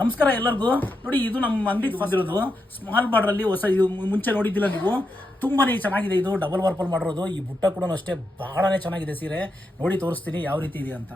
ನಮಸ್ಕಾರ ಎಲ್ಲರಿಗೂ. ನೋಡಿ, ಇದು ನಮ್ಮ ಅಂಗಡಿಗೆ ಬಂದಿರೋದು ಸ್ಮಾಲ್ ಬಾರ್ಡರ್ ಅಲ್ಲಿ ಹೊಸ. ಇದು ಮುಂಚೆ ನೋಡಿದ್ದಿಲ್ಲ ನೀವು. ತುಂಬಾನೇ ಚೆನ್ನಾಗಿದೆ. ಇದು ಡಬಲ್ ವರ್ಪಲ್ ಮಾಡಿರೋದು. ಈ ಬುಟ್ಟ ಕೂಡ ಅಷ್ಟೇ ಬಹಳನೇ ಚೆನ್ನಾಗಿದೆ. ಸೀರೆ ನೋಡಿ ತೋರಿಸ್ತೀನಿ ಯಾವ ರೀತಿ ಇದೆ ಅಂತ.